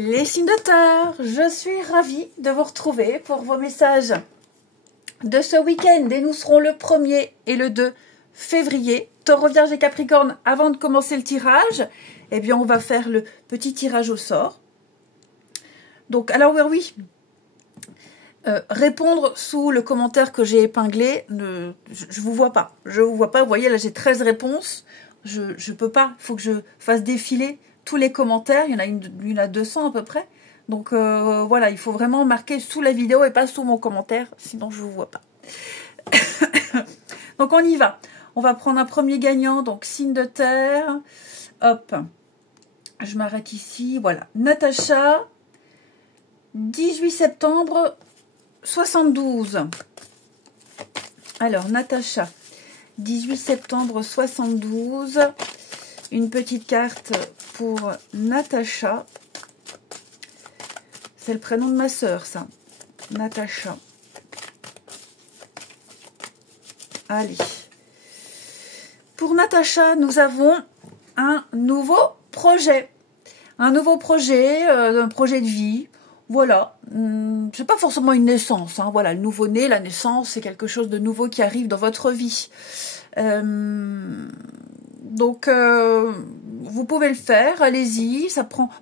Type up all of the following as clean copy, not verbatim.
Les signes de terre, je suis ravie de vous retrouver pour vos messages de ce week-end. Et nous serons le 1er et le 2 février. Taureau, Vierge et Capricorne, avant de commencer le tirage, eh bien on va faire le petit tirage au sort. Donc, alors oui, répondre sous le commentaire que j'ai épinglé, je vous vois pas. Je vous vois pas, vous voyez là j'ai 13 réponses. Je peux pas, il faut que je fasse défiler tous les commentaires, il y en a 200 à peu près. Donc voilà, il faut vraiment marquer sous la vidéo et pas sous mon commentaire, sinon je vous vois pas. Donc on y va. On va prendre un premier gagnant, donc signe de terre. Hop, je m'arrête ici, voilà. Natacha, 18 septembre 72. Alors, Natacha, 18 septembre 72. Une petite carte pour Natacha. C'est le prénom de ma sœur, ça. Natacha. Allez. Pour Natacha, nous avons un nouveau projet. Un nouveau projet, un projet de vie. Voilà. C'est pas forcément une naissance. Hein. Voilà, le nouveau-né, la naissance, c'est quelque chose de nouveau qui arrive dans votre vie. Donc, vous pouvez le faire, allez-y,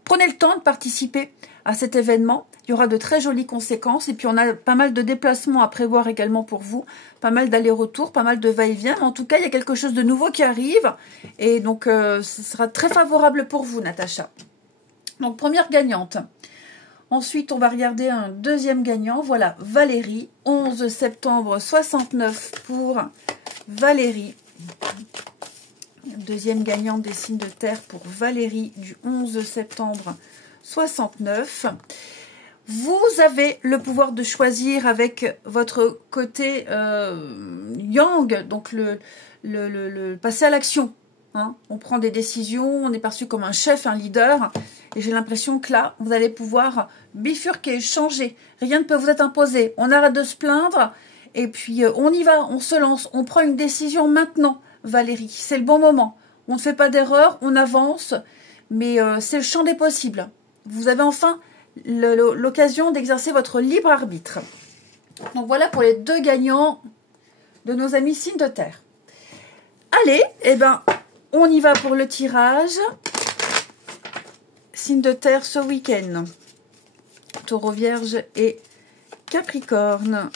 prenez le temps de participer à cet événement. Il y aura de très jolies conséquences et puis on a pas mal de déplacements à prévoir également pour vous, pas mal d'allers-retours, pas mal de va-et-vient. En tout cas, il y a quelque chose de nouveau qui arrive et donc ce sera très favorable pour vous, Natacha. Donc, première gagnante. Ensuite, on va regarder un deuxième gagnant. Voilà, Valérie, 11 septembre 69 pour Valérie. Deuxième gagnante des signes de terre pour Valérie du 11 septembre 69. Vous avez le pouvoir de choisir avec votre côté yang, donc le passer à l'action. Hein. On prend des décisions, on est perçu comme un chef, un leader. Et j'ai l'impression que là, vous allez pouvoir bifurquer, changer. Rien ne peut vous être imposé. On arrête de se plaindre et puis on y va, on se lance. On prend une décision maintenant, Valérie. C'est le bon moment. On ne fait pas d'erreur, on avance. Mais c'est le champ des possibles. Vous avez enfin l'occasion d'exercer votre libre arbitre. Donc voilà pour les deux gagnants de nos amis signes de terre. Allez, eh ben, on y va pour le tirage. Signe de terre ce week-end. Taureau, Vierge et Capricorne.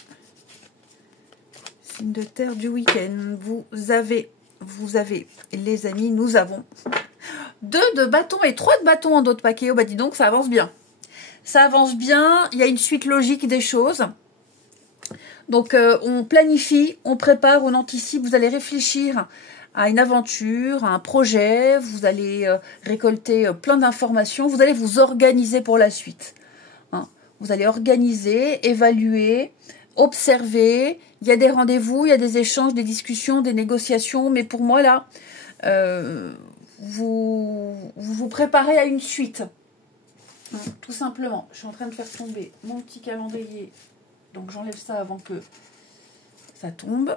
Signe de terre du week-end. Vous avez, les amis, nous avons 2 de bâtons et 3 de bâtons en dos de paquet. Oh bah dis donc, ça avance bien. Ça avance bien, il y a une suite logique des choses. Donc on planifie, on prépare, on anticipe, vous allez réfléchir à une aventure, à un projet, vous allez récolter plein d'informations, vous allez vous organiser pour la suite. Hein. Vous allez organiser, évaluer, observer, il y a des rendez-vous, il y a des échanges, des discussions, des négociations, mais pour moi là, vous préparez à une suite. Hein, tout simplement, je suis en train de faire tomber mon petit calendrier, donc j'enlève ça avant que ça tombe.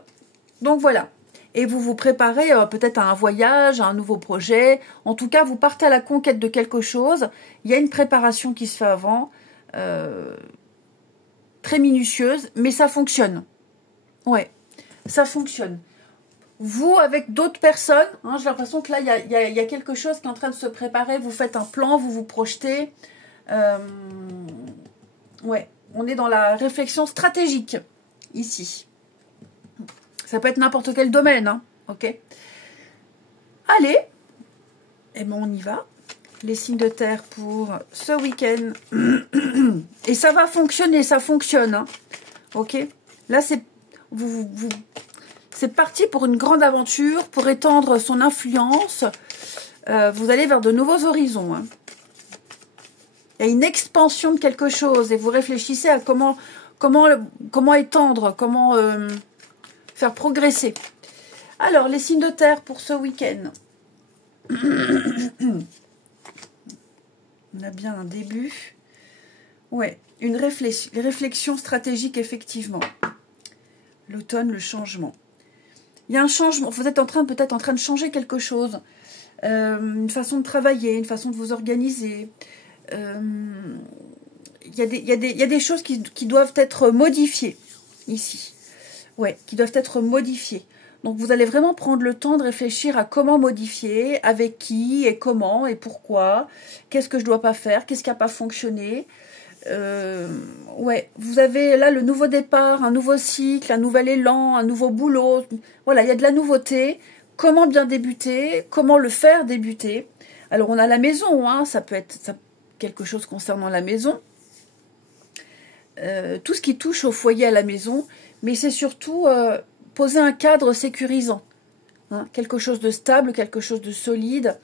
Donc voilà. Et vous vous préparez peut-être à un voyage, à un nouveau projet. En tout cas, vous partez à la conquête de quelque chose. Il y a une préparation qui se fait avant, très minutieuse, mais ça fonctionne. Ouais, ça fonctionne. Vous, avec d'autres personnes, hein, j'ai l'impression que là, il y a quelque chose qui est en train de se préparer. Vous faites un plan, vous vous projetez. Ouais, on est dans la réflexion stratégique, ici. Ça peut être n'importe quel domaine, hein, ok. Allez, eh ben on y va. Les signes de terre pour ce week-end. Et ça va fonctionner, ça fonctionne, hein, ok. Là, c'est c'est parti pour une grande aventure, pour étendre son influence. Vous allez vers de nouveaux horizons. Hein. Il y a une expansion de quelque chose et vous réfléchissez à comment étendre, comment faire progresser. Alors, les signes de terre pour ce week-end. On a bien un début. Ouais, une réflexion stratégique, effectivement. L'automne, le changement. Il y a un changement. Vous êtes peut-être en train de changer quelque chose. Une façon de travailler, une façon de vous organiser. Il y a des choses qui doivent être modifiées ici. Ouais, qui doivent être modifiées. Donc vous allez vraiment prendre le temps de réfléchir à comment modifier, avec qui et comment et pourquoi, qu'est-ce que je dois pas faire, qu'est-ce qui n'a pas fonctionné. Ouais, vous avez là le nouveau départ, un nouveau cycle, un nouvel élan, un nouveau boulot. Voilà, il y a de la nouveauté. Comment bien débuter, comment le faire débuter. Alors on a la maison, hein, ça peut être quelque chose concernant la maison. Tout ce qui touche au foyer à la maison, mais c'est surtout poser un cadre sécurisant, hein, quelque chose de stable, quelque chose de solide,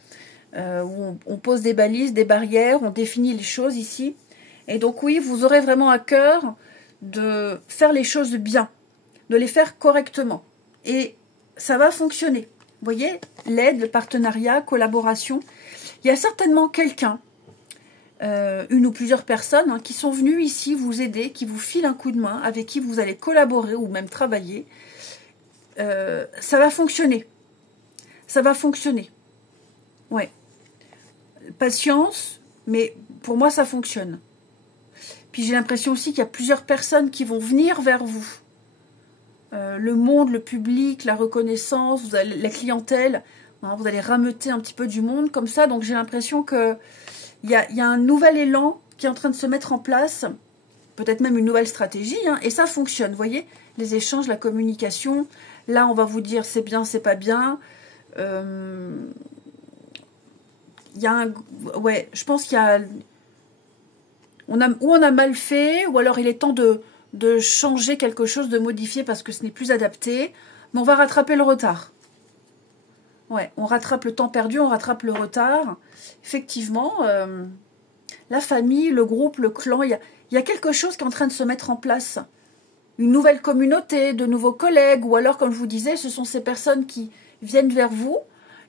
où on pose des balises, des barrières, on définit les choses ici. Et donc oui, vous aurez vraiment à cœur de faire les choses bien, de les faire correctement. Et ça va fonctionner. Vous voyez, l'aide, le partenariat, collaboration. Il y a certainement quelqu'un, une ou plusieurs personnes, hein, qui sont venues ici vous aider, qui vous filent un coup de main, avec qui vous allez collaborer ou même travailler. Ça va fonctionner. Ça va fonctionner. Ouais. Patience, mais pour moi, ça fonctionne. Puis j'ai l'impression aussi qu'il y a plusieurs personnes qui vont venir vers vous. Le monde, le public, la reconnaissance, vous allez, la clientèle, hein, vous allez rameuter un petit peu du monde comme ça. Donc j'ai l'impression qu'il y a un nouvel élan qui est en train de se mettre en place, peut-être même une nouvelle stratégie, hein, et ça fonctionne. Vous voyez, les échanges, la communication. Là, on va vous dire c'est bien, c'est pas bien. Il y a un, ouais, je pense qu'il y a, on a mal fait, ou alors il est temps de changer quelque chose, de modifier parce que ce n'est plus adapté, mais on va rattraper le retard. Ouais, on rattrape le temps perdu, on rattrape le retard. Effectivement, la famille, le groupe, le clan, il y a quelque chose qui est en train de se mettre en place. Une nouvelle communauté, de nouveaux collègues, ou alors, comme je vous disais, ce sont ces personnes qui viennent vers vous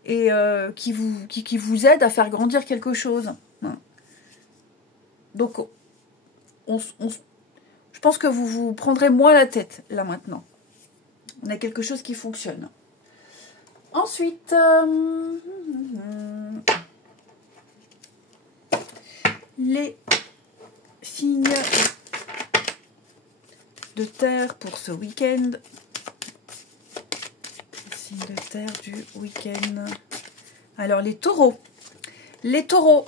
et qui vous aident à faire grandir quelque chose. Donc, je pense que vous vous prendrez moins la tête, là, maintenant. On a quelque chose qui fonctionne. Ensuite, les signes de terre pour ce week-end. Les signes de terre du week-end. Alors, les taureaux. Les taureaux.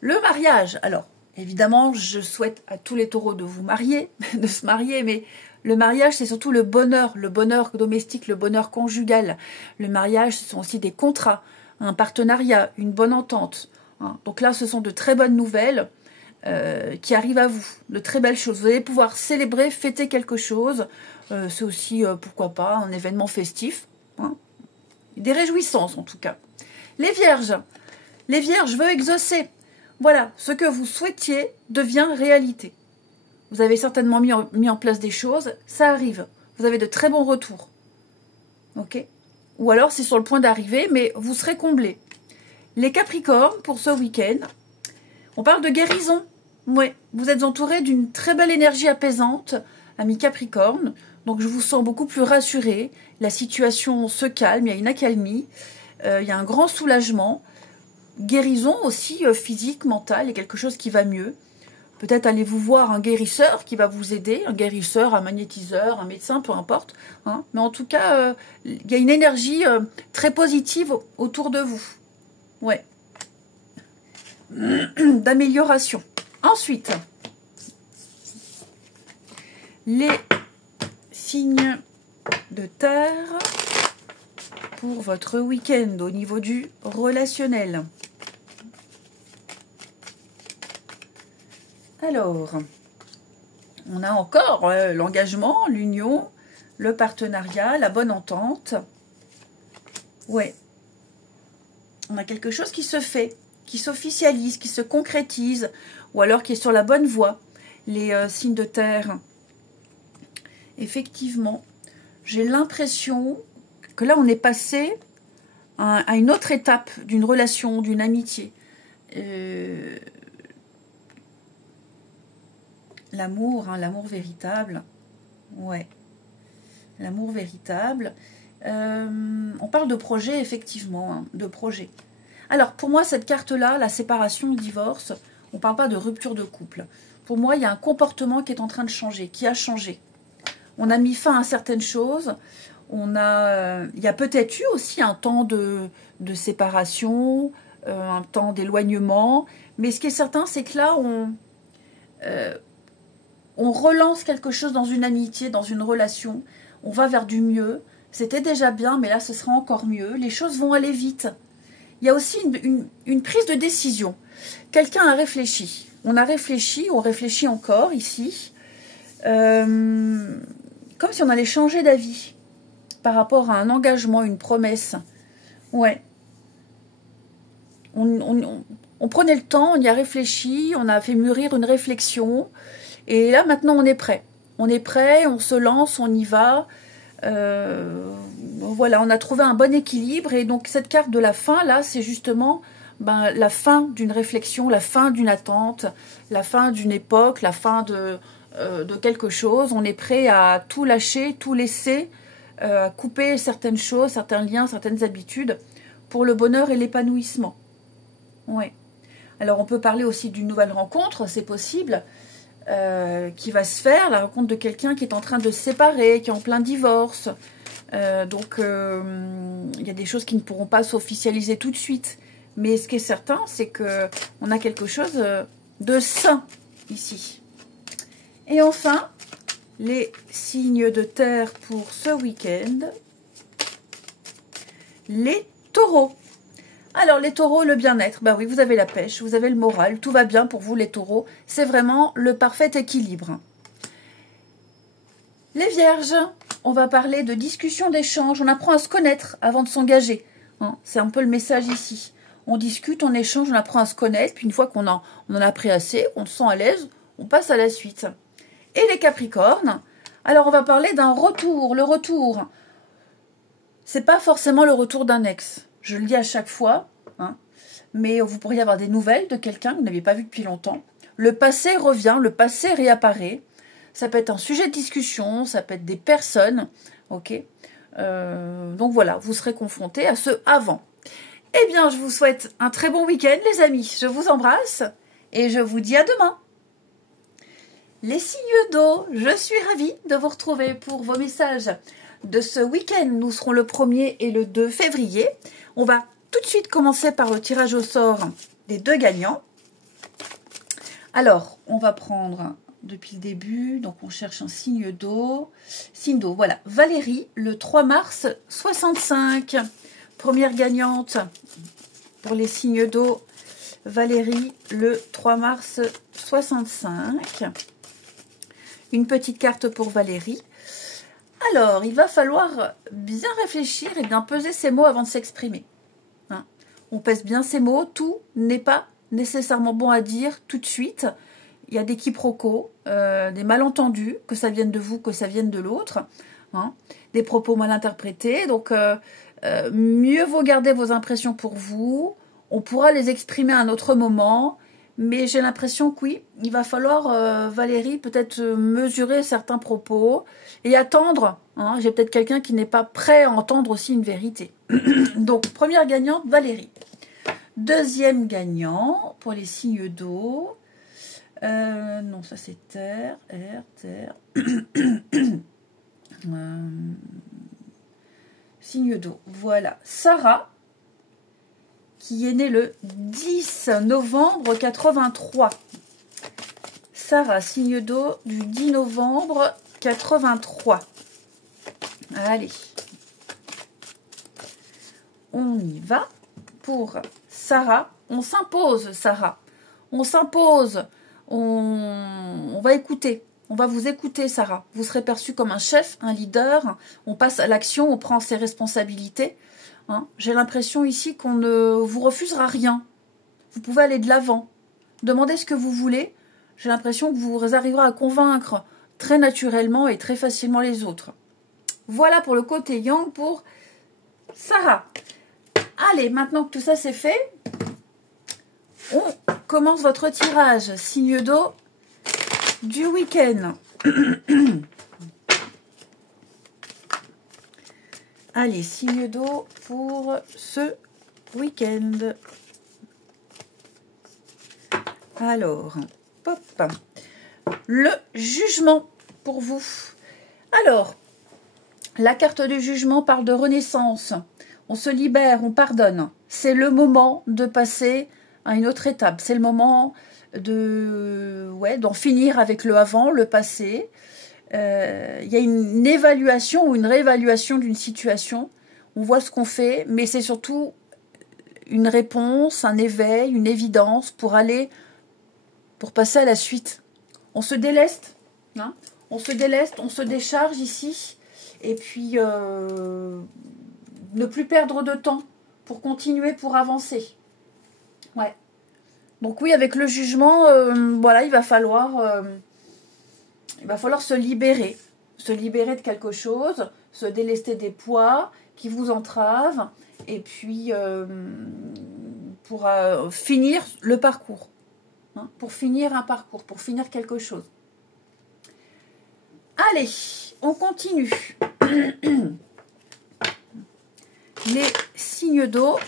Le mariage. Alors, évidemment, je souhaite à tous les taureaux de vous marier, de se marier, mais le mariage, c'est surtout le bonheur domestique, le bonheur conjugal. Le mariage, ce sont aussi des contrats, un partenariat, une bonne entente. Hein. Donc là, ce sont de très bonnes nouvelles qui arrivent à vous, de très belles choses. Vous allez pouvoir célébrer, fêter quelque chose. C'est aussi, pourquoi pas, un événement festif. Hein. Des réjouissances, en tout cas. Les vierges. Les vierges veulent exaucer. Voilà, ce que vous souhaitiez devient réalité. Vous avez certainement mis en place des choses, ça arrive. Vous avez de très bons retours. Ok? Ou alors c'est sur le point d'arriver, mais vous serez comblés. Les Capricornes, pour ce week-end, on parle de guérison. Ouais, vous êtes entouré d'une très belle énergie apaisante, ami Capricorne. Donc je vous sens beaucoup plus rassuré. La situation se calme, il y a une accalmie, il y a un grand soulagement. Guérison aussi physique, mentale, il y a quelque chose qui va mieux. Peut-être allez-vous voir un guérisseur qui va vous aider, un guérisseur, un magnétiseur, un médecin, peu importe. Hein. Mais en tout cas, il y a une énergie très positive autour de vous. Ouais. D'amélioration. Ensuite, les signes de terre pour votre week-end au niveau du relationnel. Alors, on a encore l'engagement, l'union, le partenariat, la bonne entente. Ouais. On a quelque chose qui se fait, qui s'officialise, qui se concrétise, ou alors qui est sur la bonne voie. Les signes de terre. Effectivement, j'ai l'impression que là, on est passé à une autre étape d'une relation, d'une amitié. L'amour, hein, l'amour véritable. Ouais. L'amour véritable. On parle de projet, effectivement, hein, de projet. Alors, pour moi, cette carte-là, la séparation, le divorce, On ne parle pas de rupture de couple. Pour moi, il y a un comportement qui est en train de changer, qui a changé. On a mis fin à certaines choses. Il y a peut-être eu aussi un temps de séparation, un temps d'éloignement. Mais ce qui est certain, c'est que là, on relance quelque chose dans une amitié, dans une relation. On va vers du mieux. C'était déjà bien, mais là, ce sera encore mieux. Les choses vont aller vite. Il y a aussi une prise de décision. Quelqu'un a réfléchi. On a réfléchi, on réfléchit encore ici. Comme si on allait changer d'avis par rapport à un engagement, une promesse. Ouais. On prenait le temps, on y a réfléchi, on a fait mûrir une réflexion. Et là, maintenant, on est prêt. On est prêt, on se lance, on y va. Voilà, on a trouvé un bon équilibre. Et donc, cette carte de la fin, là, c'est justement la fin d'une réflexion, la fin d'une attente, la fin d'une époque, la fin de quelque chose. On est prêt à tout lâcher, tout laisser, à couper certaines choses, certains liens, certaines habitudes pour le bonheur et l'épanouissement. Ouais. Alors, on peut parler aussi d'une nouvelle rencontre, c'est possible. Qui va se faire, la rencontre de quelqu'un qui est en train de se séparer, qui est en plein divorce. Donc, il y a des choses qui ne pourront pas s'officialiser tout de suite. Mais ce qui est certain, c'est qu'on a quelque chose de sain ici. Et enfin, les signes de terre pour ce week-end. Les taureaux. Alors, les taureaux, le bien-être, ben oui, vous avez la pêche, vous avez le moral, tout va bien pour vous, les taureaux. C'est vraiment le parfait équilibre. Les vierges, on va parler de discussion, d'échange. On apprend à se connaître avant de s'engager. Hein, c'est un peu le message ici. On discute, on échange, on apprend à se connaître. Puis une fois qu'on en a appris assez, on se sent à l'aise, on passe à la suite. Et les capricornes, alors on va parler d'un retour. Le retour, c'est pas forcément le retour d'un ex. Je le dis à chaque fois, hein, mais vous pourriez avoir des nouvelles de quelqu'un que vous n'aviez pas vu depuis longtemps. Le passé revient, le passé réapparaît. Ça peut être un sujet de discussion, ça peut être des personnes, ok. Donc voilà, vous serez confrontés à ce avant. Eh bien, je vous souhaite un très bon week-end, les amis. Je vous embrasse et je vous dis à demain. Les signes d'eau, je suis ravie de vous retrouver pour vos messages de ce week-end. Nous serons le 1er et le 2 février. On va tout de suite commencer par le tirage au sort des deux gagnants. Alors, on va prendre depuis le début, donc on cherche un signe d'eau. Signe d'eau, voilà. Valérie, le 3 mars 65. Première gagnante pour les signes d'eau. Valérie, le 3 mars 65. Une petite carte pour Valérie. Alors, il va falloir bien réfléchir et bien peser ses mots avant de s'exprimer. Hein, on pèse bien ses mots. Tout n'est pas nécessairement bon à dire tout de suite. Il y a des quiproquos, des malentendus, que ça vienne de vous, que ça vienne de l'autre. Hein, des propos mal interprétés. Donc, mieux vaut garder vos impressions pour vous. On pourra les exprimer à un autre moment. Mais j'ai l'impression que oui, il va falloir, Valérie, peut-être mesurer certains propos et attendre. Hein, j'ai peut-être quelqu'un qui n'est pas prêt à entendre aussi une vérité. Donc, première gagnante, Valérie. Deuxième gagnant, pour les signes d'eau. Non, ça c'est terre, air, terre. Signe d'eau, voilà. Sarah, qui est née le 10 novembre 83. Sarah, signe d'eau du 10 novembre 83. Allez. On y va pour Sarah. On s'impose, Sarah. On s'impose. On va écouter. On va vous écouter, Sarah. Vous serez perçue comme un chef, un leader. On passe à l'action, on prend ses responsabilités. Hein, j'ai l'impression ici qu'on ne vous refusera rien. Vous pouvez aller de l'avant. Demandez ce que vous voulez. J'ai l'impression que vous arriverez à convaincre très naturellement et très facilement les autres. Voilà pour le côté yang pour Sarah. Allez, maintenant que tout ça c'est fait, on commence votre tirage. Signe d'eau du week-end. Allez, signe d'eau pour ce week-end. Alors, hop, le jugement pour vous. Alors, la carte du jugement parle de renaissance. On se libère, on pardonne. C'est le moment de passer à une autre étape. C'est le moment d'en finir avec le avant, le passé. Il y a une évaluation ou une réévaluation d'une situation. On voit ce qu'on fait, mais c'est surtout une réponse, un éveil, une évidence pour passer à la suite. On se déleste, hein, on se déleste, on se décharge ici, et puis ne plus perdre de temps pour continuer, pour avancer. Ouais. Donc oui, avec le jugement, voilà, il va falloir se libérer de quelque chose, se délester des poids qui vous entravent, et puis pour finir le parcours, hein, pour finir un parcours, pour finir quelque chose. Allez, on continue. Les signes d'eau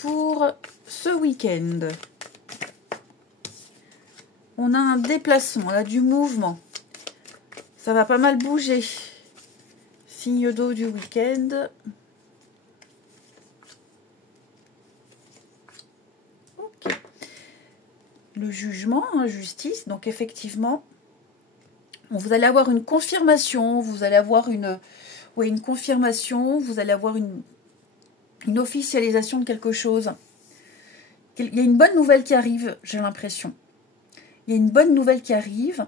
pour ce week-end. On a un déplacement, on a du mouvement. Ça va pas mal bouger. Signe d'eau du week-end. Ok. Le jugement, hein, justice. Donc effectivement, vous allez avoir une confirmation. Vous allez avoir une confirmation. Vous allez avoir une officialisation de quelque chose. Il y a une bonne nouvelle qui arrive, j'ai l'impression. Il y a une bonne nouvelle qui arrive.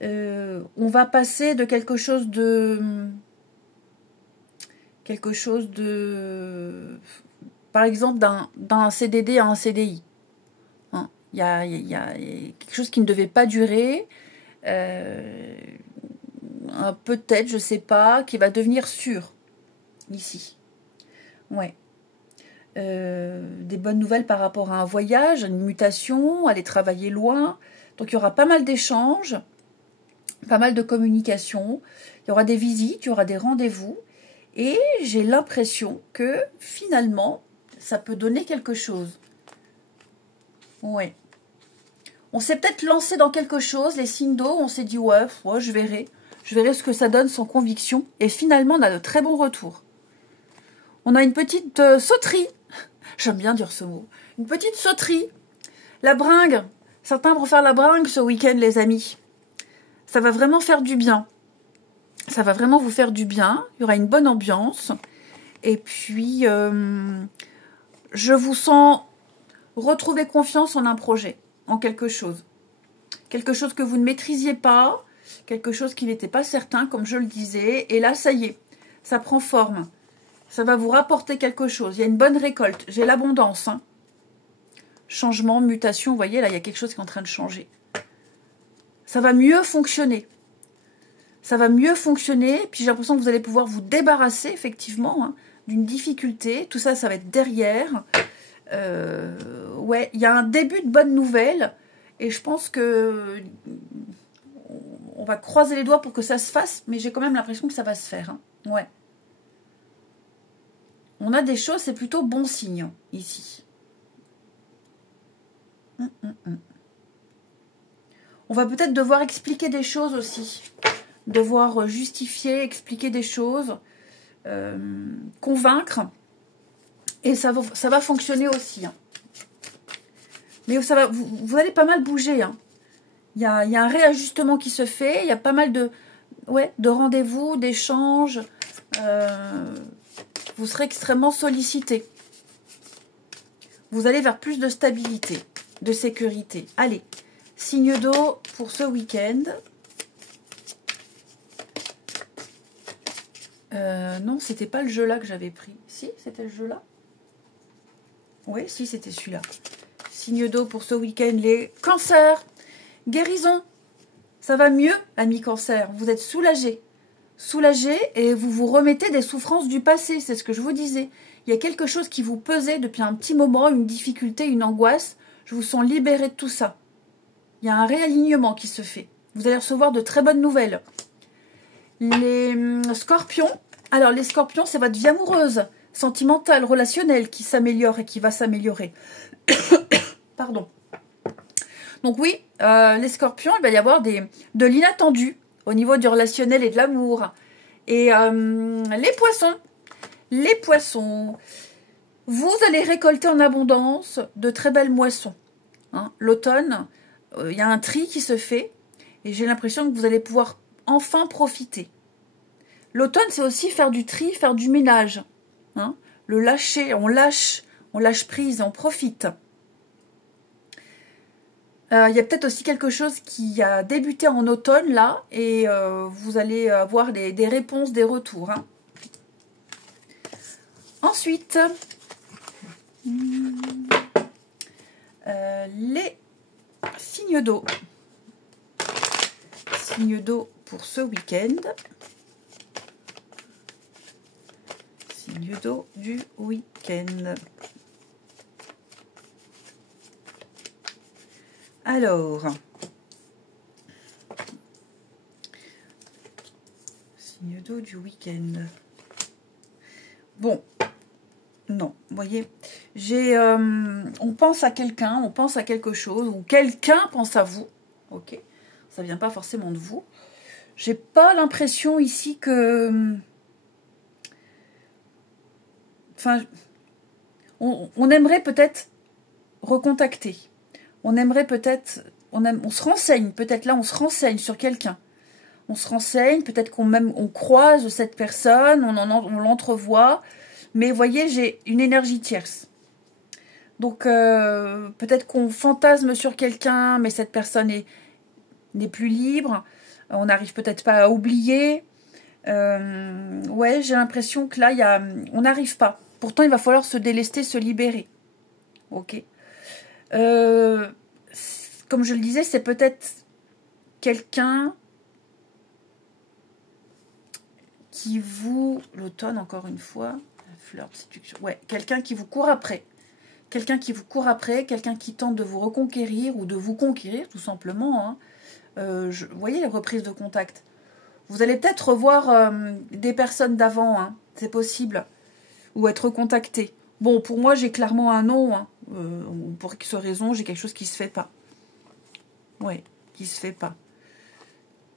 On va passer de quelque chose de... Par exemple, d'un CDD à un CDI. Hein, il y a quelque chose qui ne devait pas durer. Peut-être, je ne sais pas, qui va devenir sûr. Ici. Ouais. Des bonnes nouvelles par rapport à un voyage, une mutation, aller travailler loin. Donc il y aura pas mal d'échanges, pas mal de communication. Il y aura des visites, il y aura des rendez-vous. Et j'ai l'impression que finalement, ça peut donner quelque chose. Ouais. On s'est peut-être lancé dans quelque chose, les signes d'eau, on s'est dit ouais, je verrai. Je verrai ce que ça donne sans conviction. Et finalement, on a de très bons retours. On a une petite sauterie. J'aime bien dire ce mot. Une petite sauterie. La bringue. Certains vont faire la bringue ce week-end, les amis. Ça va vraiment faire du bien. Ça va vraiment vous faire du bien. Il y aura une bonne ambiance. Et puis, je vous sens retrouver confiance en un projet, en quelque chose. Quelque chose que vous ne maîtrisiez pas, quelque chose qui n'était pas certain, comme je le disais. Et là, ça y est, ça prend forme. Ça va vous rapporter quelque chose. Il y a une bonne récolte. J'ai l'abondance. Hein. Changement, mutation. Vous voyez, là, il y a quelque chose qui est en train de changer. Ça va mieux fonctionner. Ça va mieux fonctionner. Puis j'ai l'impression que vous allez pouvoir vous débarrasser, effectivement, hein, d'une difficulté. Tout ça, ça va être derrière. Ouais, il y a un début de bonne nouvelle. Et je pense que... on va croiser les doigts pour que ça se fasse. Mais j'ai quand même l'impression que ça va se faire. Hein. Ouais. On a des choses, c'est plutôt bon signe, ici. On va peut-être devoir expliquer des choses aussi. Devoir justifier, expliquer des choses. Convaincre. Et ça va fonctionner aussi. Hein. Mais vous allez pas mal bouger. Hein. Il y a un réajustement qui se fait. Il y a pas mal de rendez-vous, d'échanges. Vous serez extrêmement sollicité. Vous allez vers plus de stabilité, de sécurité. Allez, signe d'eau pour ce week-end. Non, c'était pas le jeu-là que j'avais pris. Si, c'était le jeu-là. Oui, si, c'était celui-là. Signe d'eau pour ce week-end, les cancers. Guérison. Ça va mieux, ami cancer. Vous êtes soulagé. Soulagé et vous vous remettez des souffrances du passé. C'est ce que je vous disais. Il y a quelque chose qui vous pesait depuis un petit moment, une difficulté, une angoisse. Je vous sens libéré de tout ça. Il y a un réalignement qui se fait. Vous allez recevoir de très bonnes nouvelles. Les scorpions. Alors, les scorpions, c'est votre vie amoureuse, sentimentale, relationnelle qui s'améliore et qui va s'améliorer. Pardon. Donc oui, les scorpions, il va y avoir de l'inattendu au niveau du relationnel et de l'amour. Et les poissons, vous allez récolter en abondance de très belles moissons. Hein. L'automne, il y a un tri qui se fait et j'ai l'impression que vous allez pouvoir enfin profiter. L'automne, c'est aussi faire du tri, faire du ménage. Hein. Le lâcher, on lâche prise, on profite. Il y a peut-être aussi quelque chose qui a débuté en automne, là, et vous allez avoir des réponses, des retours. Hein. Ensuite, les signes d'eau. Signes d'eau pour ce week-end. Signes d'eau du week-end. Alors, signe d'eau du week-end. Bon, non, vous voyez, on pense à quelqu'un, on pense à quelque chose, ou quelqu'un pense à vous, ok, ça vient pas forcément de vous. J'ai pas l'impression ici que, enfin, on aimerait peut-être recontacter. On aimerait peut-être, on se renseigne, peut-être là on se renseigne sur quelqu'un. On se renseigne, peut-être on croise cette personne, on l'entrevoit. Mais vous voyez, j'ai une énergie tierce. Donc peut-être qu'on fantasme sur quelqu'un, mais cette personne n'est plus libre. On n'arrive peut-être pas à oublier. Ouais, j'ai l'impression que là, on n'arrive pas. Pourtant, il va falloir se délester, se libérer. Ok. Comme je le disais, c'est peut-être quelqu'un qui vous... L'automne, encore une fois. La fleur de séduction. Ouais, quelqu'un qui vous court après. Quelqu'un qui vous court après, quelqu'un qui tente de vous reconquérir ou de vous conquérir, tout simplement. Hein. Vous voyez les reprises de contact. Vous allez peut-être revoir des personnes d'avant. Hein. C'est possible. Ou être contacté. Bon, pour moi, j'ai clairement un non. Hein. Pour X raison, j'ai quelque chose qui se fait pas. Oui, qui se fait pas.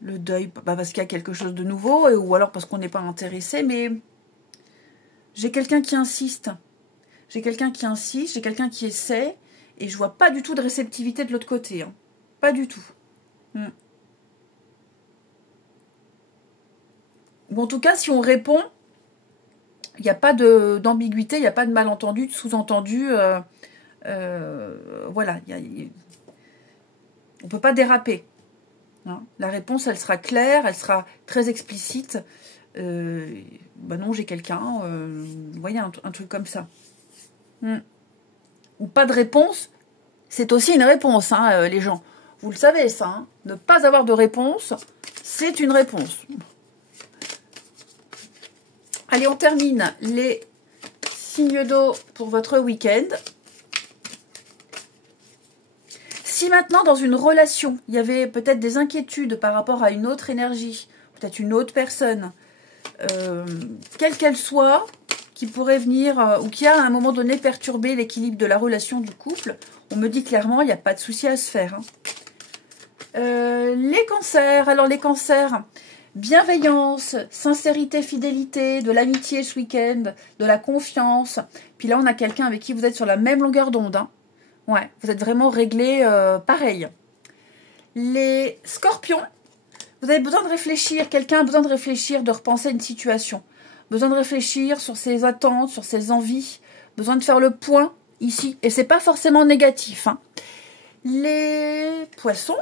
Le deuil, parce qu'il y a quelque chose de nouveau, ou alors parce qu'on n'est pas intéressé, mais j'ai quelqu'un qui insiste. J'ai quelqu'un qui insiste, j'ai quelqu'un qui essaie, et je vois pas du tout de réceptivité de l'autre côté. Hein. Pas du tout. Ou en tout cas, si on répond, il n'y a pas d'ambiguïté, il n'y a pas de malentendu, de sous-entendu. Voilà, on ne peut pas déraper. Hein. La réponse, elle sera claire, elle sera très explicite. Ben non, j'ai quelqu'un. Vous voyez, un truc comme ça. Ou pas de réponse, c'est aussi une réponse, hein, les gens. Vous le savez, ça. Hein. Ne pas avoir de réponse, c'est une réponse. Allez, on termine les signes d'eau pour votre week-end. Si maintenant, dans une relation, il y avait peut-être des inquiétudes par rapport à une autre énergie, peut-être une autre personne, quelle qu'elle soit, qui pourrait venir, ou qui a à un moment donné perturbé l'équilibre de la relation du couple, on me dit clairement, il n'y a pas de souci à se faire. Hein. Les cancers, alors les cancers, bienveillance, sincérité, fidélité, de l'amitié ce week-end, de la confiance. Puis là, on a quelqu'un avec qui vous êtes sur la même longueur d'onde. Hein. Ouais, vous êtes vraiment réglés pareil. Les scorpions, vous avez besoin de réfléchir. Quelqu'un a besoin de réfléchir, de repenser à une situation. Besoin de réfléchir sur ses attentes, sur ses envies. Besoin de faire le point ici. Et c'est pas forcément négatif. Hein. Les poissons,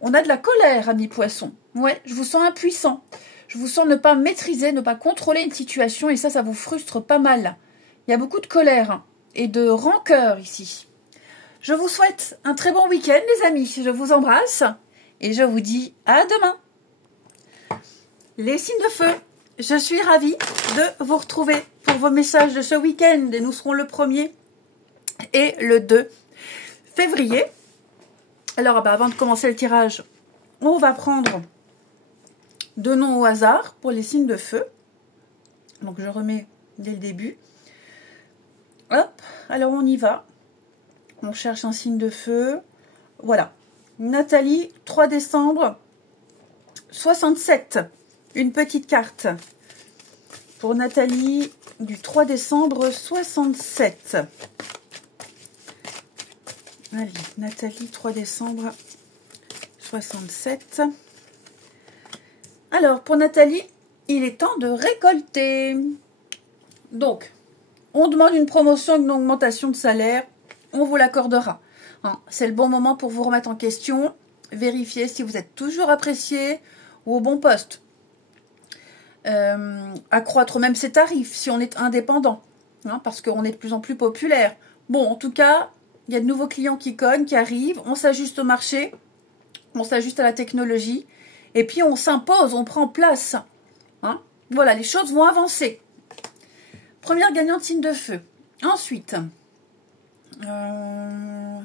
on a de la colère, amis poissons. Ouais, je vous sens impuissant. Je vous sens ne pas maîtriser, ne pas contrôler une situation. Et ça vous frustre pas mal. Il y a beaucoup de colère et de rancœur ici. Je vous souhaite un très bon week-end, les amis. Je vous embrasse et je vous dis à demain. Les signes de feu, je suis ravie de vous retrouver pour vos messages de ce week-end. Et nous serons le 1er et le 2 février. Alors, avant de commencer le tirage, on va prendre 2 noms au hasard pour les signes de feu. Donc, je remets dès le début. Hop, alors on y va. On cherche un signe de feu. Voilà. Nathalie, 3 décembre 67. Une petite carte pour Nathalie du 3 décembre 67. Allez, Nathalie, 3 décembre 67. Alors, pour Nathalie, il est temps de récolter. Donc, on demande une promotion, une augmentation de salaire, on vous l'accordera. Hein, c'est le bon moment pour vous remettre en question, vérifier si vous êtes toujours apprécié ou au bon poste. Accroître même ses tarifs si on est indépendant, hein, parce qu'on est de plus en plus populaire. Bon, en tout cas, il y a de nouveaux clients qui cognent, qui arrivent, on s'ajuste au marché, on s'ajuste à la technologie, et puis on s'impose, on prend place. Hein. Voilà, les choses vont avancer. Première gagnante, signe de feu. Ensuite,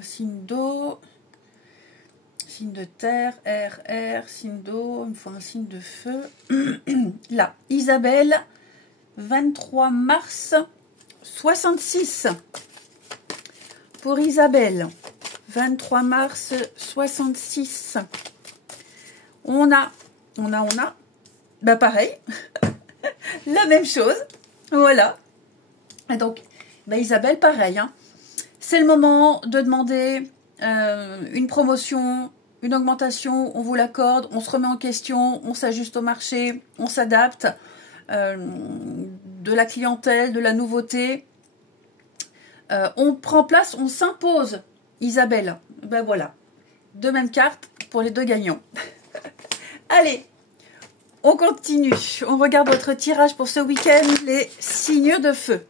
signe d'eau, signe de terre, air, signe d'eau, il faut un signe de feu. Là, Isabelle, 23 mars 66. Pour Isabelle, 23 mars 66. On a. Bah pareil, la même chose. Voilà. Et donc, bah Isabelle, pareil. Hein. C'est le moment de demander une promotion, une augmentation, on vous l'accorde, on se remet en question, on s'ajuste au marché, on s'adapte. De la clientèle, de la nouveauté. On prend place, on s'impose, Isabelle. Ben voilà, deux mêmes cartes pour les deux gagnants. Allez, on continue. On regarde votre tirage pour ce week-end, les signes de feu.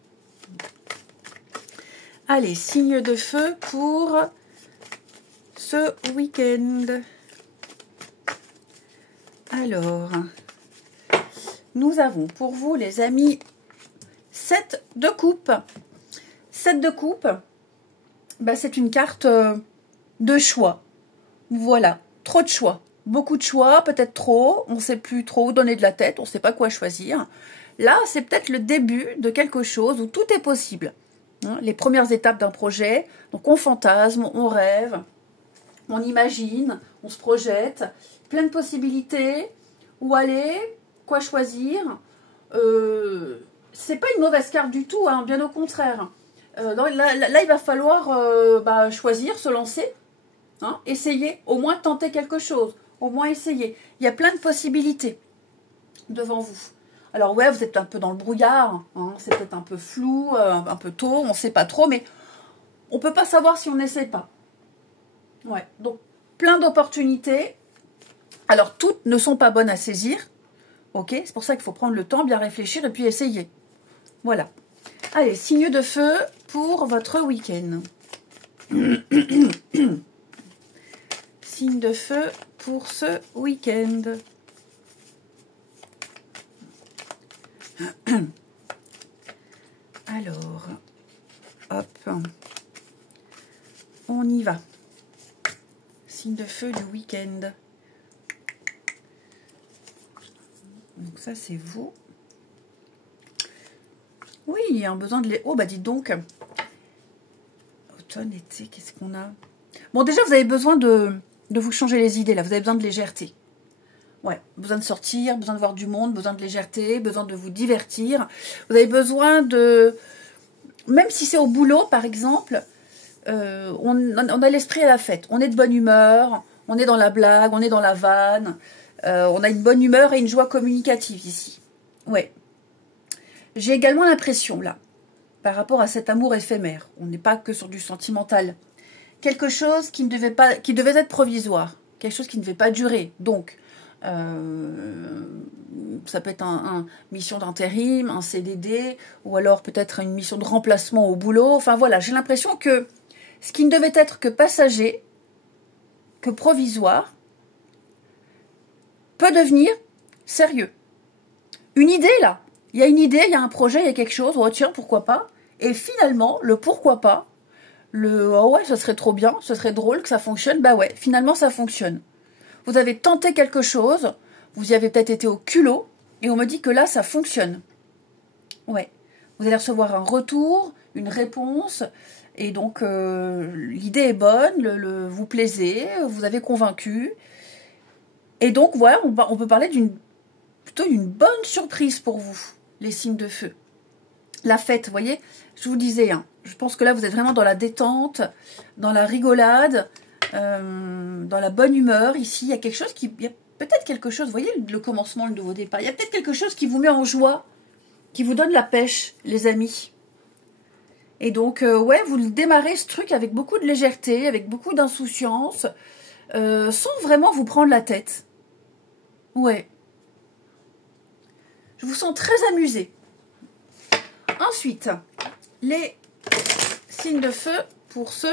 Allez, signes de feu pour ce week-end. Alors, nous avons pour vous, les amis, 7 de coupe. 7 de coupe, bah, c'est une carte de choix. Voilà, trop de choix. Beaucoup de choix, peut-être trop. On ne sait plus trop où donner de la tête, on ne sait pas quoi choisir. Là, c'est peut-être le début de quelque chose où tout est possible. Hein, les premières étapes d'un projet, donc on fantasme, on rêve, on imagine, on se projette. Plein de possibilités. Où aller, quoi choisir. C'est pas une mauvaise carte du tout, hein, bien au contraire. Là, il va falloir choisir, se lancer, hein, essayer, au moins tenter quelque chose, au moins essayer. Il y a plein de possibilités devant vous. Alors ouais, vous êtes un peu dans le brouillard, hein, c'est peut-être un peu flou, un peu tôt, on ne sait pas trop, mais on ne peut pas savoir si on n'essaie pas. Ouais, donc plein d'opportunités. Alors toutes ne sont pas bonnes à saisir, ok, c'est pour ça qu'il faut prendre le temps, bien réfléchir et puis essayer. Voilà. Allez, signe de feu pour votre week-end. Signe de feu pour ce week-end. Alors, hop, on y va. Signe de feu du week-end. Donc ça, c'est vous. Oui, il y a un besoin de les... Oh, bah dites donc. Automne, été, qu'est-ce qu'on a? Bon, déjà, vous avez besoin de vous changer les idées, là. Vous avez besoin de légèreté. Ouais, besoin de sortir, besoin de voir du monde, besoin de légèreté, besoin de vous divertir. Vous avez besoin de... Même si c'est au boulot, par exemple, on a l'esprit à la fête. On est de bonne humeur, on est dans la blague, on est dans la vanne. On a une bonne humeur et une joie communicative ici. Ouais. J'ai également l'impression, là, par rapport à cet amour éphémère, on n'est pas que sur du sentimental, quelque chose qui devait être provisoire, quelque chose qui ne devait pas durer. Donc, ça peut être une mission d'intérim, un CDD, ou alors peut-être une mission de remplacement au boulot. Enfin voilà, j'ai l'impression que ce qui ne devait être que passager, que provisoire, peut devenir sérieux. Une idée, là. Il y a une idée, il y a un projet, il y a quelque chose. Oh tiens, pourquoi pas. Et finalement, le pourquoi pas, oh ouais, ce serait trop bien, ce serait drôle que ça fonctionne. Bah ouais, finalement, ça fonctionne. Vous avez tenté quelque chose, vous y avez peut-être été au culot, et on me dit que là, ça fonctionne. Ouais. Vous allez recevoir un retour, une réponse, Et donc, l'idée est bonne, vous plaisez, vous avez convaincu. Et donc, voilà, on peut parler plutôt d'une bonne surprise pour vous, les signes de feu. La fête, vous voyez, je vous disais, hein, je pense que là, vous êtes vraiment dans la détente, dans la rigolade, dans la bonne humeur. Ici, il y a quelque chose il y a peut-être quelque chose, vous voyez, le commencement, le nouveau départ. Il y a peut-être quelque chose qui vous met en joie, qui vous donne la pêche, les amis. Et donc, ouais, vous démarrez ce truc avec beaucoup de légèreté, avec beaucoup d'insouciance, sans vraiment vous prendre la tête. Ouais. Je vous sens très amusé. Ensuite, les signes de feu pour ce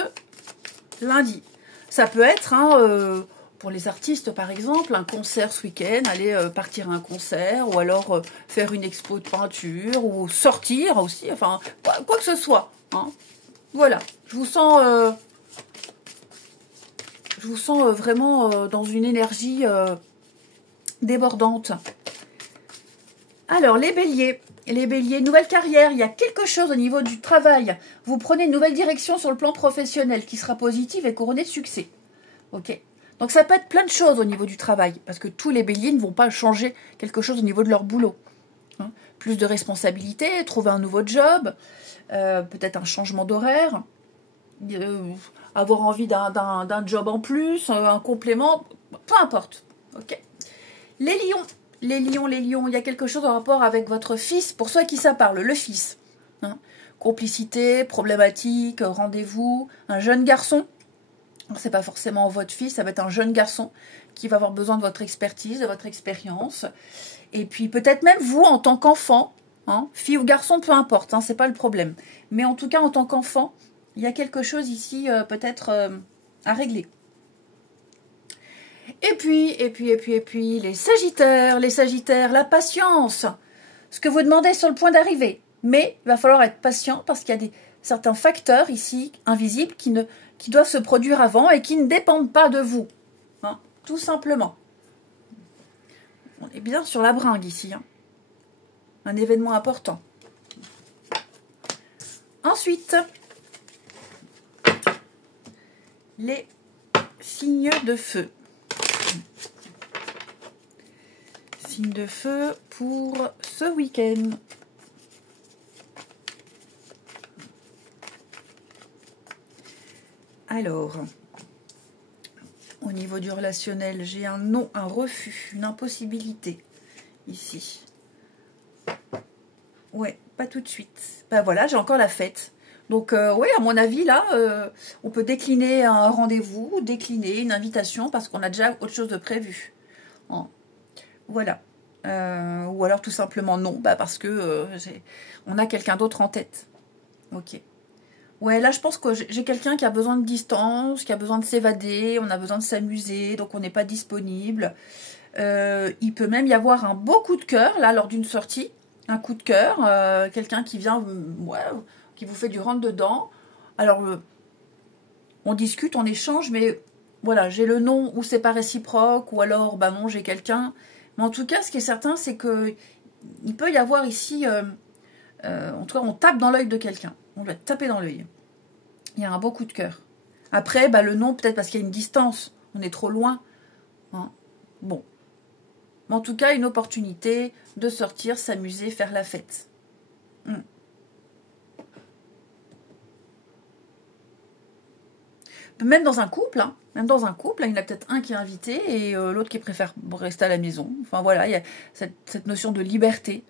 lundi. Ça peut être, hein, pour les artistes par exemple, un concert ce week-end, aller partir à un concert, ou alors faire une expo de peinture, ou sortir aussi, enfin, quoi que ce soit. Hein. Voilà, je vous sens vraiment dans une énergie débordante. Alors, les béliers, nouvelle carrière, il y a quelque chose au niveau du travail. Vous prenez une nouvelle direction sur le plan professionnel qui sera positive et couronnée de succès. Ok. Donc, ça peut être plein de choses au niveau du travail, parce que tous les béliers ne vont pas changer quelque chose au niveau de leur boulot. Hein. Plus de responsabilités, trouver un nouveau job, peut-être un changement d'horaire, avoir envie d'un job en plus, un complément, peu importe. Ok. Les lions. Les lions, il y a quelque chose en rapport avec votre fils, pour ceux à qui ça parle, le fils. Hein. Complicité, problématique, rendez-vous, un jeune garçon. C'est pas forcément votre fils, ça va être un jeune garçon qui va avoir besoin de votre expertise, de votre expérience. Et puis peut-être même vous en tant qu'enfant, hein, fille ou garçon, peu importe, hein, c'est pas le problème. Mais en tout cas, en tant qu'enfant, il y a quelque chose ici peut-être à régler. Et puis, les sagittaires, la patience. Ce que vous demandez est sur le point d'arriver. Mais il va falloir être patient parce qu'il y a certains facteurs ici, invisibles, qui doivent se produire avant et qui ne dépendent pas de vous. Hein, tout simplement. On est bien sur la bringue ici. Hein. Un événement important. Ensuite, les signes de feu. Signe de feu pour ce week-end. Alors, au niveau du relationnel, j'ai un non, un refus, une impossibilité ici. Ouais, pas tout de suite. Ben voilà, j'ai encore la fête. Donc, oui, à mon avis, là, on peut décliner un rendez-vous, décliner une invitation parce qu'on a déjà autre chose de prévu. Hein. Voilà. Ou alors tout simplement non, bah parce que on a quelqu'un d'autre en tête. Ok. Ouais, là je pense que j'ai quelqu'un qui a besoin de distance, qui a besoin de s'évader, on a besoin de s'amuser, donc on n'est pas disponible. Il peut même y avoir un beau coup de cœur, là, lors d'une sortie. Un coup de cœur, quelqu'un qui vient, ouais, qui vous fait du rentre-dedans. Alors, on discute, on échange, mais voilà, j'ai le non ou c'est pas réciproque, ou alors, bah non, j'ai quelqu'un. Mais en tout cas, ce qui est certain, c'est que il peut y avoir ici, en tout cas, on tape dans l'œil de quelqu'un. On va taper dans l'œil. Il y a un beau coup de cœur. Après, bah, le non, peut-être parce qu'il y a une distance. On est trop loin. Hein. Bon. Mais en tout cas, une opportunité de sortir, s'amuser, faire la fête. Même dans un couple, hein. Même dans un couple, il y en a peut-être un qui est invité et l'autre qui préfère rester à la maison. Enfin voilà, il y a cette notion de liberté.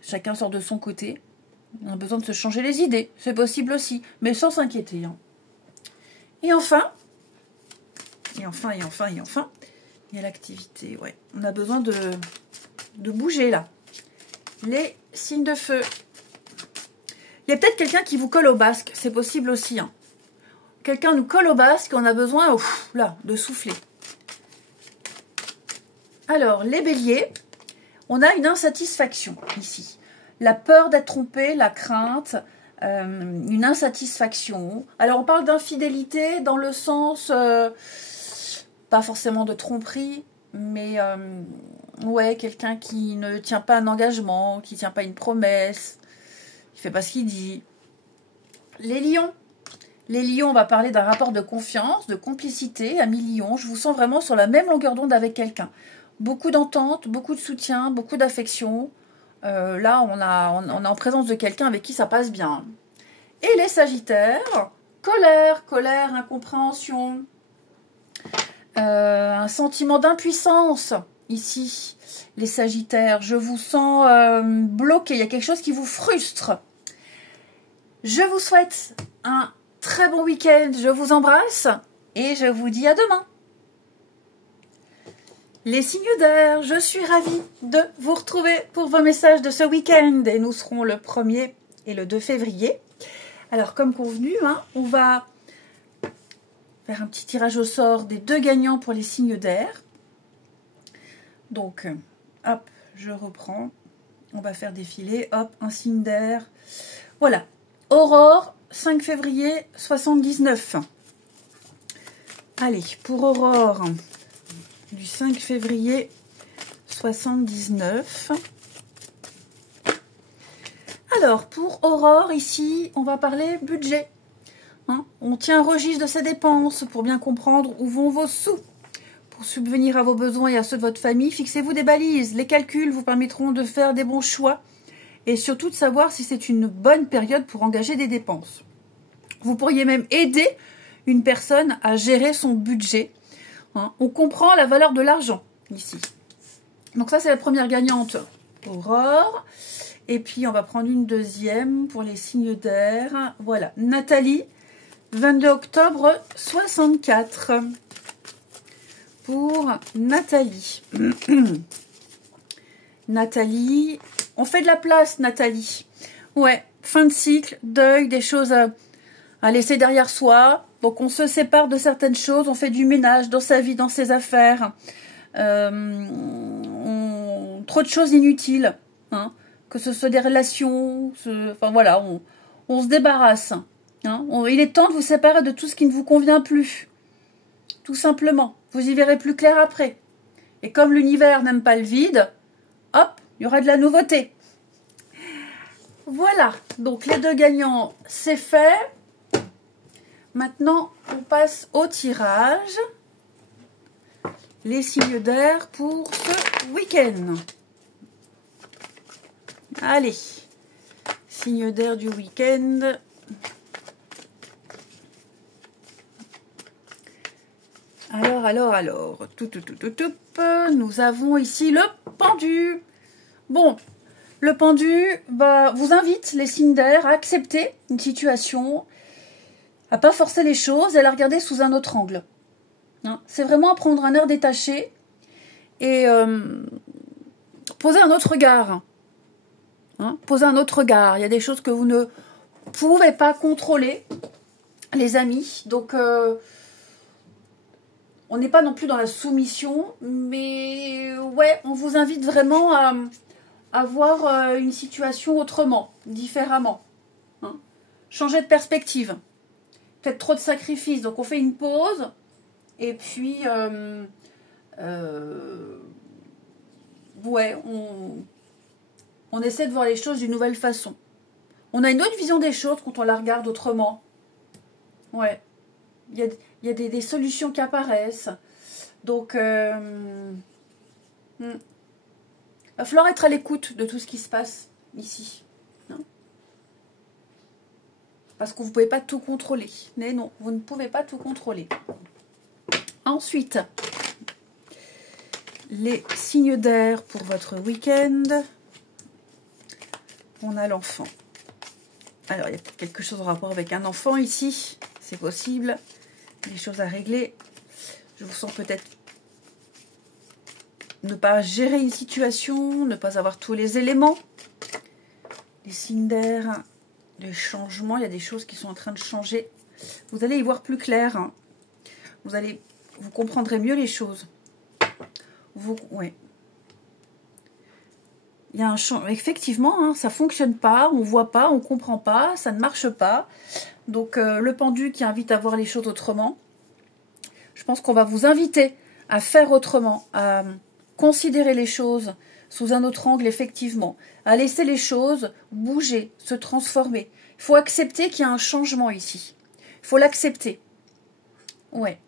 Chacun sort de son côté. On a besoin de se changer les idées. C'est possible aussi, mais sans s'inquiéter. Hein. Et enfin, il y a l'activité. Ouais. On a besoin de bouger là. Les signes de feu. Il y a peut-être quelqu'un qui vous colle au basque. C'est possible aussi. Hein. Quelqu'un nous colle au basque, on a besoin là, de souffler. Alors, les béliers, on a une insatisfaction ici. La peur d'être trompé, la crainte, une insatisfaction. Alors, on parle d'infidélité dans le sens, pas forcément de tromperie, mais ouais, quelqu'un qui ne tient pas un engagement, qui ne tient pas une promesse, qui ne fait pas ce qu'il dit. Les lions. Les lions, on va parler d'un rapport de confiance, de complicité. Amis lions, je vous sens vraiment sur la même longueur d'onde avec quelqu'un. Beaucoup d'entente, beaucoup de soutien, beaucoup d'affection. Là, on est en présence de quelqu'un avec qui ça passe bien. Et les sagittaires, colère, incompréhension. Un sentiment d'impuissance, ici. Les sagittaires, je vous sens bloqué. Il y a quelque chose qui vous frustre. Je vous souhaite un très bon week-end. Je vous embrasse et je vous dis à demain. Les signes d'air, je suis ravie de vous retrouver pour vos messages de ce week-end. Et nous serons le 1er et le 2 février. Alors, comme convenu, hein, on va faire un petit tirage au sort des 2 gagnants pour les signes d'air. Donc, hop, je reprends. On va faire défiler, hop, un signe d'air. Voilà, Aurore, 5 février 79. Allez, pour Aurore, du 5 février 79. Alors, pour Aurore, ici, on va parler budget. Hein, on tient un registre de ses dépenses pour bien comprendre où vont vos sous. Pour subvenir à vos besoins et à ceux de votre famille, fixez-vous des balises. Les calculs vous permettront de faire des bons choix et surtout de savoir si c'est une bonne période pour engager des dépenses. Vous pourriez même aider une personne à gérer son budget. Hein, on comprend la valeur de l'argent ici. Donc ça, c'est la première gagnante, Aurore. Et puis, on va prendre une deuxième pour les signes d'air. Voilà, Nathalie, 22 octobre 64. Pour Nathalie. Nathalie, on fait de la place, Nathalie. Ouais, fin de cycle, deuil, des choses à laisser derrière soi. Donc, on se sépare de certaines choses, on fait du ménage dans sa vie, dans ses affaires. Trop de choses inutiles, hein, que ce soit des relations, enfin voilà, on se débarrasse. Hein. Il est temps de vous séparer de tout ce qui ne vous convient plus. Tout simplement. Vous y verrez plus clair après. Et comme l'univers n'aime pas le vide, hop, il y aura de la nouveauté. Voilà. Donc les 2 gagnants, c'est fait. Maintenant, on passe au tirage. Les signes d'air pour ce week-end. Allez. Signes d'air du week-end. Alors, nous avons ici le pendu. Bon, le pendu vous invite, les signes d'air, à accepter une situation, à pas forcer les choses et à la regarder sous un autre angle. Hein, c'est vraiment prendre un air détaché et poser un autre regard. Hein, poser un autre regard. Il y a des choses que vous ne pouvez pas contrôler, les amis. Donc, on n'est pas non plus dans la soumission, mais ouais, on vous invite vraiment à voir une situation autrement, différemment. Hein. Changer de perspective. Faites trop de sacrifices, donc on fait une pause, et puis, ouais, on essaie de voir les choses d'une nouvelle façon. On a une autre vision des choses quand on la regarde autrement. Ouais. Il y a des solutions qui apparaissent. Donc, va falloir être à l'écoute de tout ce qui se passe ici. Hein, parce que vous ne pouvez pas tout contrôler. Mais non, vous ne pouvez pas tout contrôler. Ensuite, les signes d'air pour votre week-end. On a l'enfant. Alors, il y a peut-être quelque chose en rapport avec un enfant ici. C'est possible. Des choses à régler. Je vous sens peut-être ne pas gérer une situation, ne pas avoir tous les éléments. Les signes d'air, des changements, il y a des choses qui sont en train de changer. Vous allez y voir plus clair. Hein. Vous comprendrez mieux les choses. Ouais. Il y a un changement. Effectivement, hein, ça ne fonctionne pas, on ne voit pas, on ne comprend pas, ça ne marche pas. Donc, le pendu qui invite à voir les choses autrement. Je pense qu'on va vous inviter à faire autrement, à considérer les choses sous un autre angle, effectivement, à laisser les choses bouger, se transformer. Il faut accepter qu'il y a un changement ici. Il faut l'accepter. Ouais.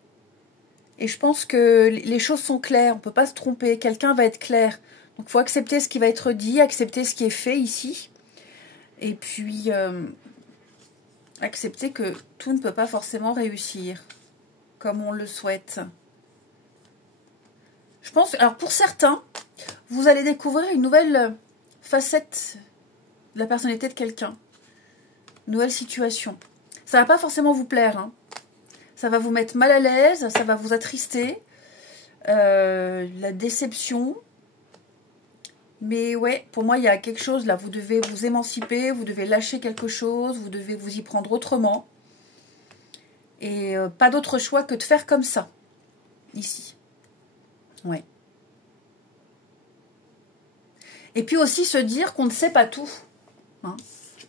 Et je pense que les choses sont claires. On ne peut pas se tromper. Quelqu'un va être clair. Donc, il faut accepter ce qui va être dit, accepter ce qui est fait ici. Et puis, accepter que tout ne peut pas forcément réussir comme on le souhaite. Je pense, alors pour certains, vous allez découvrir une nouvelle facette de la personnalité de quelqu'un. Une nouvelle situation. Ça ne va pas forcément vous plaire. Hein. Ça va vous mettre mal à l'aise, ça va vous attrister. La déception. Mais ouais, pour moi, il y a quelque chose là. Vous devez vous émanciper, vous devez lâcher quelque chose, vous devez vous y prendre autrement. Et pas d'autre choix que de faire comme ça. Ici. Ouais. Et puis aussi se dire qu'on ne sait pas tout. Hein.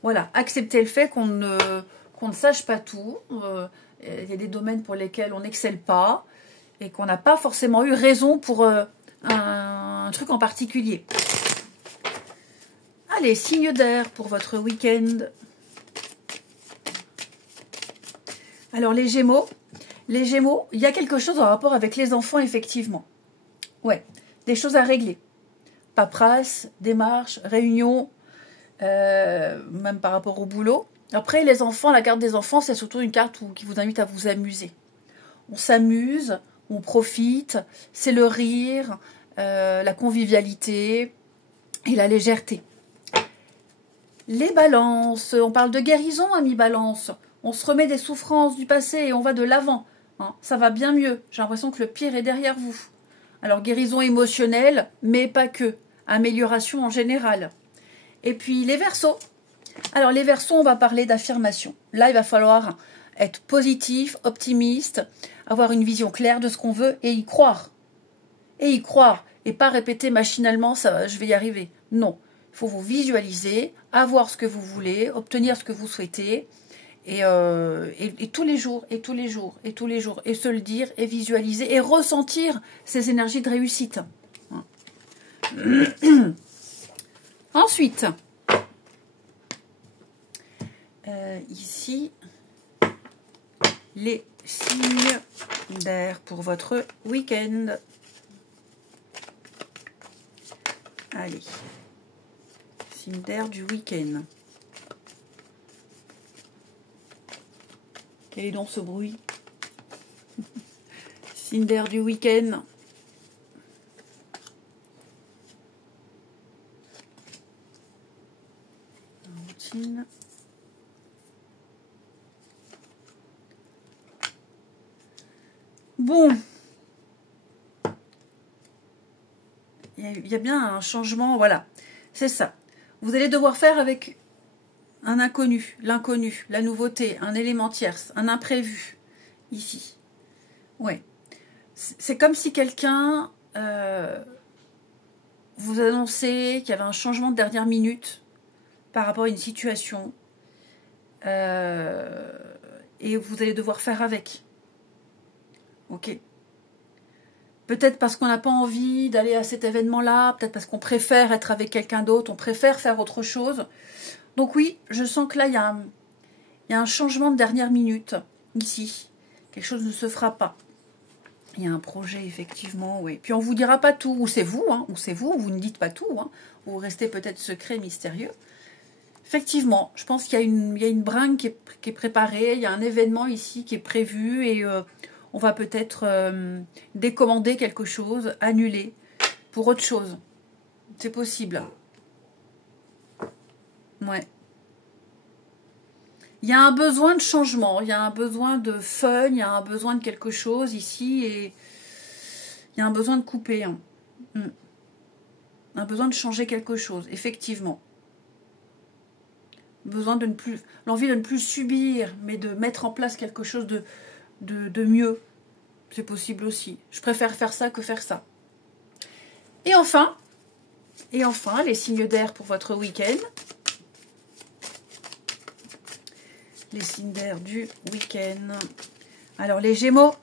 Voilà, accepter le fait qu'on ne sache pas tout. Il y a des domaines pour lesquels on n'excelle pas et qu'on n'a pas forcément eu raison pour un truc en particulier. Allez, signe d'air pour votre week-end. Alors les Gémeaux, il y a quelque chose en rapport avec les enfants, effectivement. Ouais, des choses à régler. Paperasse, démarches, réunions, même par rapport au boulot. Après, les enfants, la carte des enfants, c'est surtout une carte qui vous invite à vous amuser. On s'amuse, on profite, c'est le rire, la convivialité et la légèreté. Les balances, on parle de guérison, amis balance. On se remet des souffrances du passé et on va de l'avant. Hein, ça va bien mieux. J'ai l'impression que le pire est derrière vous. Alors, guérison émotionnelle, mais pas que. Amélioration en général. Et puis, les Verseaux. Alors, les Verseaux, on va parler d'affirmation. Là, il va falloir être positif, optimiste, avoir une vision claire de ce qu'on veut et y croire. Et y croire. Et pas répéter machinalement, ça, je vais y arriver. Non. Il faut vous visualiser, avoir ce que vous voulez, obtenir ce que vous souhaitez. Et tous les jours, et tous les jours, et tous les jours. Et se le dire, et visualiser, et ressentir ces énergies de réussite. Ensuite, ici, les signes d'air pour votre week-end. Allez, signe d'air du week-end. Quel est donc ce bruit? Signe d'air du week-end. Routine. Bon. Il y a bien un changement, voilà. C'est ça. Vous allez devoir faire avec un inconnu, l'inconnu, la nouveauté, un élément tierce, un imprévu, ici. Ouais. C'est comme si quelqu'un vous annonçait qu'il y avait un changement de dernière minute par rapport à une situation. Et vous allez devoir faire avec. Ok. Peut-être parce qu'on n'a pas envie d'aller à cet événement-là, peut-être parce qu'on préfère être avec quelqu'un d'autre, on préfère faire autre chose. Donc oui, je sens que là, il y a un changement de dernière minute, ici. Quelque chose ne se fera pas. Il y a un projet, effectivement, oui. Puis on ne vous dira pas tout, ou c'est vous, hein, ou c'est vous, vous ne dites pas tout, hein. Vous restez peut-être secret, mystérieux. Effectivement, je pense qu'il y a une bringue qui est préparée, il y a un événement ici qui est prévu, et on va peut-être décommander quelque chose, annuler, pour autre chose. C'est possible. Ouais. Il y a un besoin de changement, il y a un besoin de fun, il y a un besoin de quelque chose ici, et il y a un besoin de couper. Hein. Un besoin de changer quelque chose, effectivement. Besoin de ne plus, l'envie de ne plus subir, mais de mettre en place quelque chose de mieux. C'est possible aussi. Je préfère faire ça que faire ça. Et enfin, les signes d'air pour votre week-end. Les signes d'air du week-end. Alors, les Gémeaux,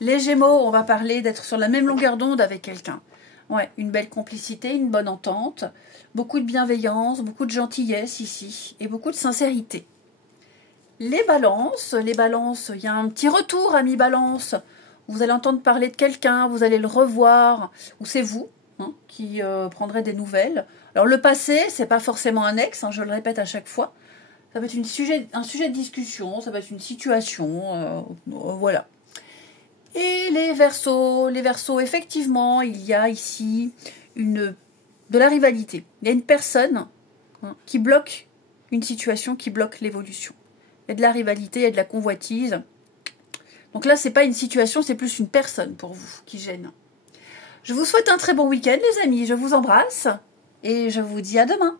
on va parler d'être sur la même longueur d'onde avec quelqu'un. Ouais, une belle complicité, une bonne entente, beaucoup de bienveillance, beaucoup de gentillesse ici, et beaucoup de sincérité. Les balances, il y a un petit retour, amis balance. Vous allez entendre parler de quelqu'un, vous allez le revoir, ou c'est vous hein, qui prendrez des nouvelles. Alors le passé, c'est pas forcément un ex, hein, je le répète à chaque fois. Ça va être un sujet de discussion, ça va être une situation, voilà. Et les Verseaux, effectivement, il y a ici de la rivalité. Il y a une personne hein, qui bloque une situation, qui bloque l'évolution. Il y a de la rivalité, il y a de la convoitise. Donc là, c'est pas une situation, c'est plus une personne pour vous qui gêne. Je vous souhaite un très bon week-end, les amis. Je vous embrasse et je vous dis à demain.